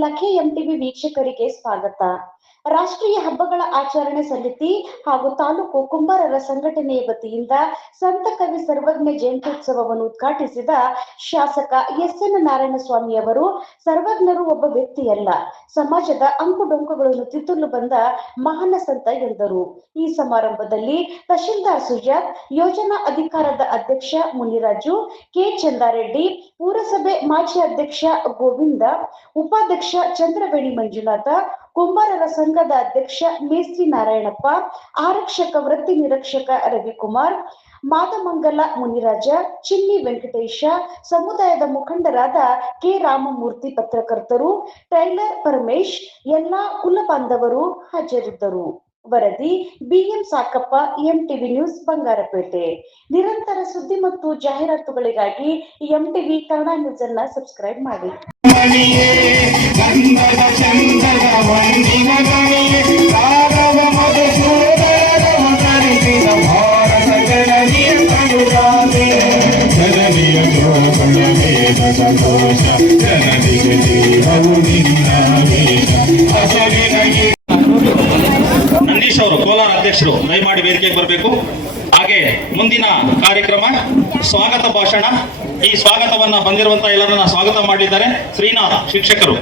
ಇಲಾಖೆ ಎಂಟಿವಿ ವೀಕ್ಷಕರಿಗೆ ಸ್ವಾಗತ. ರಾಷ್ಟ್ರೀಯ ಹಬ್ಬಗಳ ಆಚರಣೆ ಸಮಿತಿ ಹಾಗೂ ತಾಲೂಕು ಕುಂಬಾರರ ಸಂಘಟನೆಯ ವತಿಯಿಂದ ಸಂತ ಕವಿ ಸರ್ವಜ್ಞ ಜಯಂತ್ಯುತ್ಸವವನ್ನು ಉದ್ಘಾಟಿಸಿದ ಶಾಸಕ ಎಸ್.ಎನ್. ನಾರಾಯಣಸ್ವಾಮಿ ಅವರು, ಸರ್ವಜ್ಞರು ಒಬ್ಬ ವ್ಯಕ್ತಿಯಲ್ಲ, ಸಮಾಜದ ಅಂಕುಡೊಂಕುಗಳನ್ನು ತಿದ್ದಲು ಬಂದ ಮಹಾನ್ ಸಂತ ಎಂದರು. ಈ ಸಮಾರಂಭದಲ್ಲಿ ತಹಶೀಲ್ದಾರ್ ಸುಜಾತ್, ಯೋಜನಾ ಅಧಿಕಾರದ ಅಧ್ಯಕ್ಷ ಮುನಿರಾಜು, ಕೆ. ಚಂದಾರೆಡ್ಡಿ, ಪುರಸಭೆ ಮಾಜಿ ಅಧ್ಯಕ್ಷ ಗೋವಿಂದ, ಉಪಾಧ್ಯಕ್ಷ ಚಂದ್ರವೇಣಿ ಮಂಜುನಾಥ, ಕುಂಬಾರರ ಸಂಘದ ಅಧ್ಯಕ್ಷ ಮೇಸ್ತ್ರಿ ನಾರಾಯಣಪ್ಪ, ಆರಕ್ಷಕ ವೃತ್ತಿ ನಿರೀಕ್ಷಕ ರವಿಕುಮಾರ್, ಮಾದಮಂಗಲ ಮುನಿರಾಜ, ಚಿನ್ನಿ ವೆಂಕಟೇಶ, ಸಮುದಾಯದ ಮುಖಂಡರಾದ ಕೆ. ರಾಮಮೂರ್ತಿ, ಪತ್ರಕರ್ತರು, ಟೈಲರ್ ಪರಮೇಶ್, ಎಲ್ಲಾ ಕುಲ ಬಾಂಧವರು ಹಾಜರಿದ್ದರು. ವರದಿ ಬಿಎಂ ಸಾಕಪ್ಪ, ಎಂಟಿವಿ ನ್ಯೂಸ್, ಬಂಗಾರಪೇಟೆ. ನಿರಂತರ ಸುದ್ದಿ ಮತ್ತು ಜಾಹೀರಾತುಗಳಿಗಾಗಿ ಎಂಟಿವಿ ಕನ್ನಡ ನ್ಯೂಸ್ ಅನ್ನು ಸಬ್ಸ್ಕ್ರೈಬ್ ಮಾಡಿ. ನಂದೀಶ್ ಅವರು ಕೋಲಾರ ಅಧ್ಯಕ್ಷರು ದಯಮಾಡಿ ವೇದಿಕೆಗೆ ಬರಬೇಕು. ಹಾಗೆ ಮುಂದಿನ ಕಾರ್ಯಕ್ರಮ ಸ್ವಾಗತ ಭಾಷಣ. ಈ ಸ್ವಾಗತವನ್ನ ಬಂದಿರುವಂತಹ ಎಲ್ಲರನ್ನ ಸ್ವಾಗತ ಮಾಡಿದ್ದಾರೆ ಶ್ರೀನಾಥ್ ಶಿಕ್ಷಕರು.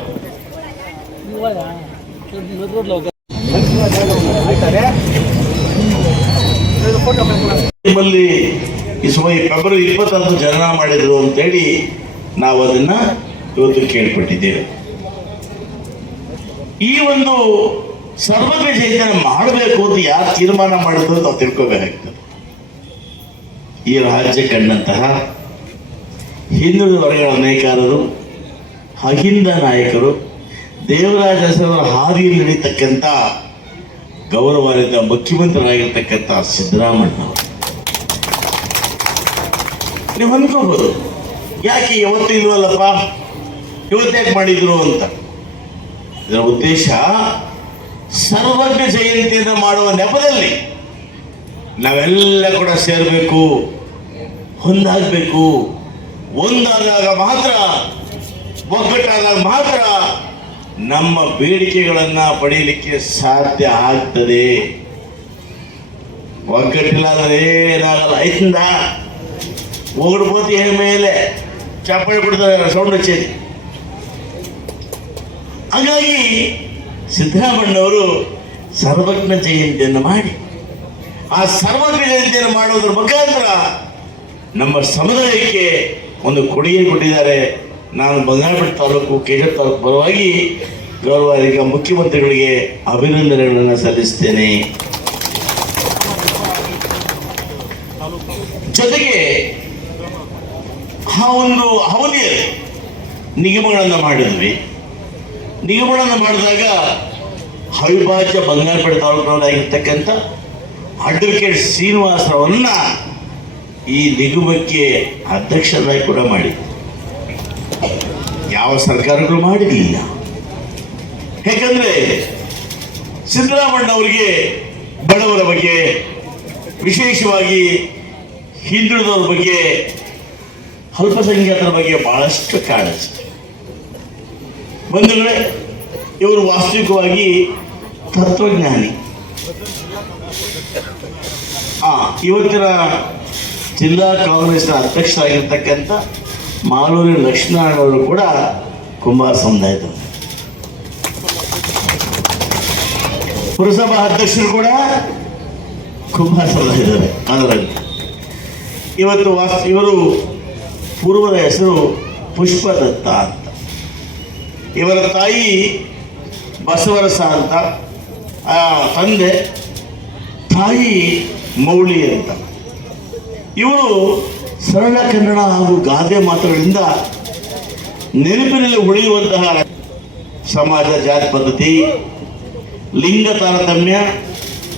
ನಿಮ್ಮಲ್ಲಿ ಫೆಬ್ರವರಿ 20 ಜನನ ಮಾಡಿದ್ರು ಅಂತೇಳಿ ನಾವು ಅದನ್ನ ಇವತ್ತು ಕೇಳ್ಪಟ್ಟಿದ್ದೇವೆ. ಈ ಒಂದು ಸರ್ವಜ್ಞ ಜಯಂತಿಯನ್ನು ಮಾಡಬೇಕು ಅಂತ ಯಾರು ತೀರ್ಮಾನ ಮಾಡಿದ್ರು ಅಂತ ನಾವು ತಿಳ್ಕೋಬೇಕಾಗ್ತದೆ. ಈ ರಾಜ್ಯ ಕಂಡಂತಹ ಹಿಂದುಳಿದ ವರ್ಗಗಳ ನೇಕಾರರು, ಅಹಿಂದ ನಾಯಕರು, ದೇವರಾಜ ಅರಸರ ಹಾದಿಯಲ್ಲಿ ನಡೀತಕ್ಕಂಥ ಗೌರವಾನ್ವಿತ ಮುಖ್ಯಮಂತ್ರಿಯಾಗಿರ್ತಕ್ಕಂಥ ಸಿದ್ದರಾಮಯ್ಯನವರು. ನೀವು ಅಂದ್ಕೋಬಹುದು, ಯಾಕೆ ಯಾವತ್ತೂ ಇಲ್ವಲ್ಲಪ್ಪ, ಇವತ್ತ್ಯಾಕೆ ಮಾಡಿದ್ರು ಅಂತ. ಇದರ ಉದ್ದೇಶ ಸರ್ವಜ್ಞ ಜಯಂತಿಯನ್ನು ಮಾಡುವ ನೆಪದಲ್ಲಿ ನಾವೆಲ್ಲ ಕೂಡ ಸೇರಬೇಕು, ಹೊಂದಾಗಬೇಕು. ಒಂದಾದಾಗ ಮಾತ್ರ, ಒಗ್ಗಟ್ಟಾದಾಗ ಮಾತ್ರ ನಮ್ಮ ಬೇಡಿಕೆಗಳನ್ನು ಪಡೆಯಲಿಕ್ಕೆ ಸಾಧ್ಯ ಆಗ್ತದೆ. ಒಗ್ಗಟ್ಟಿಲ್ಲಾದ್ರೆ ಏನಾಗಲ್ಲ. ಐತಿಂದ ಹೋಗ್ಬಿಡ್ಬೋದು ಮೇಲೆ ಚಪ್ಪಾಳೆ ಕೊಡ್ತಾರೆ, ಸೌಂಡ್ ಹಚ್ಚೇರಿ. ಹಾಗಾಗಿ ಸಿದ್ದರಾಮಯ್ಯನವರು ಸರ್ವಜ್ಞ ಜಯಂತಿಯನ್ನು ಮಾಡಿ, ಆ ಸರ್ವಜ್ಞ ಜಯಂತಿಯನ್ನು ಮಾಡುವುದರ ಮುಖಾಂತರ ನಮ್ಮ ಸಮುದಾಯಕ್ಕೆ ಒಂದು ಕೊಡುಗೆ ಕೊಟ್ಟಿದ್ದಾರೆ. ನಾನು ಬಂಗಾರಪೇಟೆ ತಾಲೂಕು, ಕೇಶವ ತಾಲೂಕು ಪರವಾಗಿ ಗೌರವಾನ್ವಿತ ಮುಖ್ಯಮಂತ್ರಿಗಳಿಗೆ ಅಭಿನಂದನೆಗಳನ್ನು ಸಲ್ಲಿಸ್ತೇನೆ. ಜೊತೆಗೆ ಆ ಒಂದು ಅವಧಿಯ ನಿಗಮಗಳನ್ನು ಮಾಡಿದ್ವಿ. ನಿಗಮಗಳನ್ನು ಮಾಡಿದಾಗ ಅವಿಭಾಜ್ಯ ಬಂಗಾರಪೇಟೆ ತಾಲೂಕಿನವರಾಗಿರ್ತಕ್ಕಂಥ ಅಡ್ವೊಕೇಟ್ ಶ್ರೀನಿವಾಸರವನ್ನ ಈ ನಿಗಮಕ್ಕೆ ಅಧ್ಯಕ್ಷರಾಗಿ ಕೂಡ ಮಾಡಿದ್ರು. ಯಾವ ಸರ್ಕಾರಗಳು ಮಾಡಿರಲಿಲ್ಲ. ಯಾಕಂದ್ರೆ ಸಿದ್ದರಾಮಯ್ಯನವರಿಗೆ ಬಡವರ ಬಗ್ಗೆ, ವಿಶೇಷವಾಗಿ ಹಿಂದುಳಿದವರ ಬಗ್ಗೆ, ಅಲ್ಪಸಂಖ್ಯಾತರ ಬಗ್ಗೆ ಬಹಳಷ್ಟು ಕಾಳಜಿ. ಬಂಧುಗಳೇ, ಇವರು ವಾಸ್ತವಿಕವಾಗಿ ತತ್ವಜ್ಞಾನಿ. ಇವತ್ತಿನ ಜಿಲ್ಲಾ ಕಾಂಗ್ರೆಸ್ನ ಅಧ್ಯಕ್ಷರಾಗಿರ್ತಕ್ಕಂಥ ಮಾಲೂರಿ ಲಕ್ಷ್ಮೀನಾರಾಯಣವರು ಕೂಡ ಕುಂಬಾರ ಸಮುದಾಯದವರು. ಪುರಸಭಾ ಅಧ್ಯಕ್ಷರು ಕೂಡ ಕುಂಬಾರ ಸಮುದಾಯದವರೇ. ಅದರಲ್ಲಿ ಇವತ್ತು ಇವರು ಪೂರ್ವದ ಹೆಸರು ಪುಷ್ಪದತ್ತ ಅಂತ. ಇವರ ತಾಯಿ ಬಸವರಸ ಅಂತ, ತಂದೆ ತಾಯಿ ಮೌಳಿ ಅಂತ. ಇವರು ಸರಳ ಕನ್ನಡ ಹಾಗೂ ಗಾದೆ ಮಾತುಗಳಿಂದ ನೆನಪಿನಲ್ಲಿ ಉಳಿಯುವಂತಹ ಸಮಾಜ, ಜಾತಿ ಪದ್ಧತಿ, ಲಿಂಗ ತಾರತಮ್ಯ,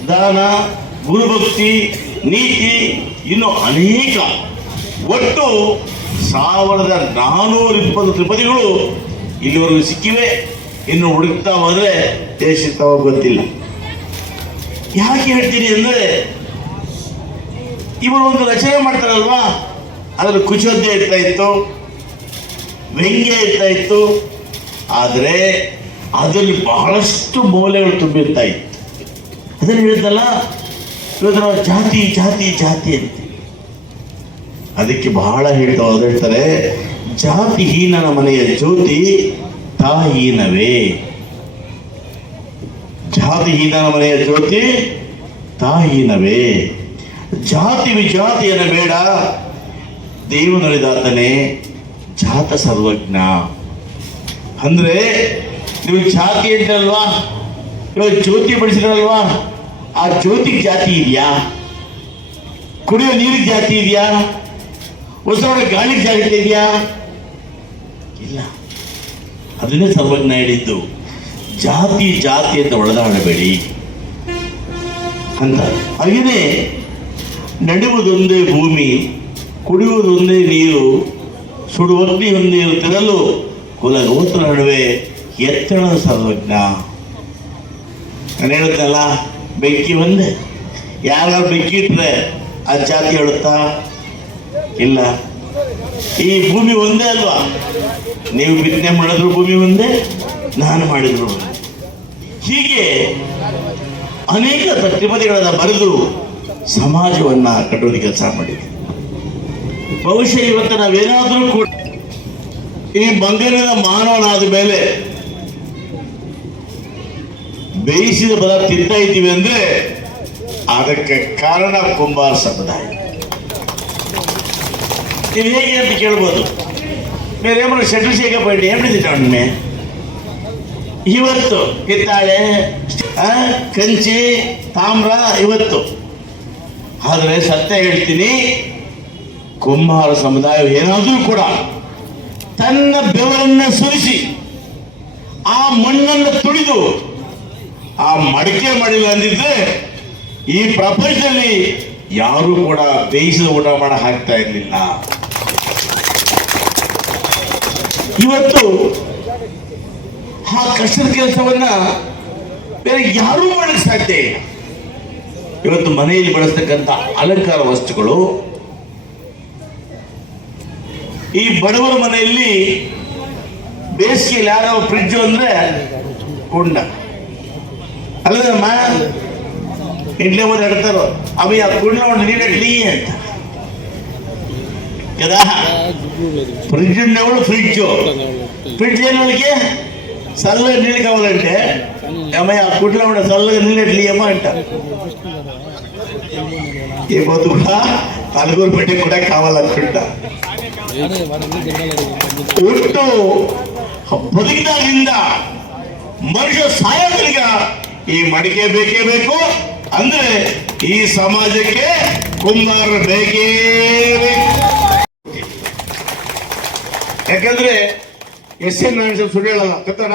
ದಾನ, ಗುರುಭಕ್ತಿ, ನೀತಿ, ಇನ್ನು ಅನೇಕ ಒಟ್ಟು 1420 ತ್ರಿಪದಿಗಳು ಇಲ್ಲಿವರೆಗೂ ಸಿಕ್ಕಿವೆ. ಇನ್ನು ಹುಡುಕ್ತಾ ಹೋದ್ರೆ ದೇಶ ಗೊತ್ತಿಲ್ಲ. ಯಾಕೆ ಹೇಳ್ತೀನಿ ಅಂದ್ರೆ, ಇವರು ಒಂದು ರಚನೆ ಮಾಡ್ತಾರಲ್ವಾ, ಅದರಲ್ಲಿ ಕುಚೋದ್ಯ ಇರ್ತಾ ಇತ್ತು, ವ್ಯಂಗ್ಯ ಇರ್ತಾ ಇತ್ತು, ಆದರೆ ಅದರಲ್ಲಿ ಬಹಳಷ್ಟು ಮೌಲ್ಯಗಳು ತುಂಬಿರ್ತಾ ಇತ್ತು. ಅದನ್ನು ಹೇಳಿದ್ನಲ್ಲ, ಇವತ್ತು ನಾವು ಜಾತಿ ಜಾತಿ ಜಾತಿ ಅಂತ. ಅದಕ್ಕೆ ಬಹಳ ಹೇಳ್ತಾರೆ, ಜಾತಿಹೀನನ ಮನೆಯ ಜ್ಯೋತಿ ತಾಹೀನವೇ. ಜಾತಿಹೀನನ ಮನೆಯ ಜ್ಯೋತಿ ತಾಹೀನವೇ. ಜಾತಿ ವಿಜಾತಿಯನ್ನು ಬೇಡ, ದೇವನುಳಿದಾತನೇ ಜಾತ ಸರ್ವಜ್ಞ. ಅಂದ್ರೆ ನೀವು ಜಾತಿ ಅಂತಲ್ವಾ, ಇವಾಗ ಜ್ಯೋತಿ ಬಡಿಸಿದ್ರಲ್ವಾ, ಆ ಜ್ಯೋತಿಗೆ ಜಾತಿ ಇದೆಯಾ? ಕುಡಿಯೋ ನೀರಿಗೆ ಜಾತಿ ಇದೆಯಾ? ಉಸಿರಾಡೋ ಗಾಳಿಗೆ ಜಾತಿ ಇದೆಯಾ? ಇಲ್ಲ. ಅದನ್ನೇ ಸರ್ವಜ್ಞ ಹೇಳಿದ್ದು, ಜಾತಿ ಜಾತಿ ಅಂತ ಒಳದಾಡಬೇಡಿ ಅಂತ. ಹಾಗೆಯೇ ನಡೆಯುವುದೊಂದೇ ಭೂಮಿ, ಕುಡಿಯುವುದೊಂದೇ ನೀರು, ಸುಡುವಗ್ನಿ ಒಂದೇ ಇರುತ್ತಿರಲು ಕುಲಗೋತ್ರ ನಡುವೆ ಎತ್ತಣದ ಸರ್ವಜ್ಞ. ನಾನು ಹೇಳುತ್ತಲ್ಲ, ಬೆಂಕಿ ಒಂದೇ, ಯಾರು ಬೆಂಕಿ ಇಟ್ರೆ ಆ ಜಾತಿ ಹೇಳುತ್ತಾ? ಇಲ್ಲ. ಈ ಭೂಮಿ ಒಂದೇ ಅಲ್ವಾ? ನೀವು ಬಿತ್ತನೆ ಮಾಡಿದ್ರು ಭೂಮಿ ಒಂದೇ, ನಾನು ಮಾಡಿದ್ರು ಒಂದೇ. ಹೀಗೆ ಅನೇಕ ತ್ರಿಪದಿಗಳನ್ನು ಬರೆದು ಸಮಾಜವನ್ನ ಕಟ್ಟೋದಕ್ಕೆ ಕೆಲಸ ಮಾಡಿದೆ. ಬಹುಶಃ ಇವತ್ತು ನಾವೇನಾದರೂ ಕೂಡ ಈ ಬಂಗಾರದ ಮಾನವನಾದ ಮೇಲೆ ಬೇಯಿಸಿದ ಪದಾರ್ಥ ತಿಂತಾ ಇದ್ದೀವಿ ಅಂದ್ರೆ ಅದಕ್ಕೆ ಕಾರಣ ಕುಂಬಾರ ಸಮುದಾಯ. ನೀವು ಹೇಗೆ ಅಂತ ಕೇಳ್ಬೋದು. ಬೇರೆ ಶಟಶೇಖರ ಪಂಡಿ ಏನಿದ್ದಾನೆ ಇವತ್ತು ಕಿತ್ತಾಳೆ, ಕಂಚಿ, ತಾಮ್ರ ಇವತ್ತು. ಆದರೆ ಸತ್ಯ ಹೇಳ್ತೀನಿ, ಕುಂಬಾರ ಸಮುದಾಯ ಏನಾದರೂ ಕೂಡ ತನ್ನ ಬೆವರನ್ನ ಸುರಿಸಿ ಆ ಮಣ್ಣನ್ನು ತುಳಿದು ಆ ಮಡಿಕೆ ಮಾಡಿಲ್ಲ ಅಂದಿದ್ರೆ ಈ ಪ್ರಪಂಚದಲ್ಲಿ ಯಾರು ಕೂಡ ಬೇಯಿಸಿದ ಊಟ ಮಾಡ ಹಾಕ್ತಾ ಇರಲಿಲ್ಲ. ಇವತ್ತು ಆ ಕಷ್ಟದ ಕೆಲಸವನ್ನ ಬೇರೆ ಯಾರೂ ಮಾಡಕ್ಕೆ ಸಾಧ್ಯ ಇಲ್ಲ. ಇವತ್ತು ಮನೆಯಲ್ಲಿ ಬಳಸ್ತಕ್ಕಂಥ ಅಲಂಕಾರ ವಸ್ತುಗಳು, ಈ ಬಡವರ ಮನೆಯಲ್ಲಿ ಬೇಸಿಗೆಯಲ್ಲಿ ಯಾರೋ ಫ್ರಿಡ್ಜ್ ಅಂದ್ರೆ ಕುಂಡ ಅಲ್ಲದಮ್ಮ, ಇಂಡ್ಲೆ ಹೋಗಿ ಹೇಳ್ತಾರೋ ಅವ ಆ ಕುಂಡ ನೋಡಿ ನೀಡಲಿ ಅಂತ. కదా ఫ్రిడ్జ్ ఉండేవాళ్ళు ఫ్రిడ్జ్ లేనివాళ్ళకి చల్లగా నీళ్ళు కావాలంటే ఏమయ్య ఆ కుట్లో ఉండే చల్లగా నీళ్ళు ఎట్లు ఇయ్యమ్మా అంట. ఏ బతుకుడా నలుగురు పెట్టే కూడా కావాలనుకుంటా. ಒಟ್ಟು ಬದುಕಿದಾಗಿಂದ ಮನುಷ್ಯ ಸಾಯೋದ್ರಿಗ ಈ ಮಡಿಕೆ ಬೇಕೇ ಬೇಕು. ಅಂದ್ರೆ ಈ ಸಮಾಜಕ್ಕೆ ಕುಂಬಾರ ಬೇಕೇ ಬೇಕು. ಯಾಕಂದ್ರೆ ಎಸ್.ಎನ್. ಸುಳ್ಳು ಹೇಳಲ್ಲ, ಗೊತ್ತಾರ?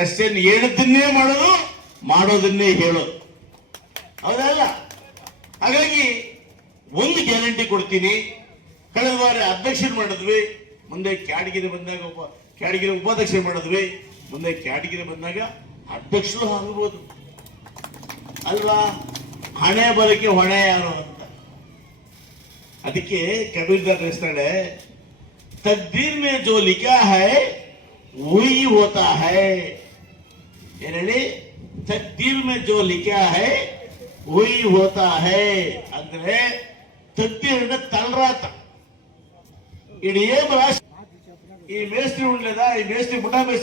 ಎಸ್.ಎನ್. ಹೇಳಿದ್ದನ್ನೇ ಮಾಡೋದು, ಮಾಡೋದನ್ನೇ ಹೇಳೋದು, ಹೌದಲ್ಲ? ಹಾಗಾಗಿ ಒಂದು ಗ್ಯಾರಂಟಿ ಕೊಡ್ತೀನಿ. ಕಳೆದ ವಾರ ಅಧ್ಯಕ್ಷರು ಮಾಡಿದ್ವಿ, ಮುಂದೆ ಕ್ಯಾಟಗಿರಿ ಬಂದಾಗ ಕ್ಯಾಟಗಿರಿ ಉಪಾಧ್ಯಕ್ಷರು ಮಾಡಿದ್ವಿ, ಮುಂದೆ ಕ್ಯಾಟಗಿರಿ ಬಂದಾಗ ಅಧ್ಯಕ್ಷರು ಆಗಬಹುದು ಅಲ್ವಾ? ಹಣೆ ಬರಕ್ಕೆ ಹೊಣೆ ಯಾರು ಅಂತ. ಅದಕ್ಕೆ ಕಬೀರ್ ದಾಸ್ ಹೇಳ್ತಾಳೆ, तकदीर में जो लिखा है वही होता है. ಏನ್ ಹೇಳಿ? तकदीर में जो लिखा है वही होता है ಅಂದ್ರೆ ತಕ್ದೀರ್ ತಲರಾತ. ಇಡೀ ಈ ಮೇಸ್ತ್ರಿ ಉಂಡ್ಲೇದ, ಈ ಮೇಸ್ತ್ರಿ ಬುಟ್ಟ ಮೇಸ್ತ್ರಿ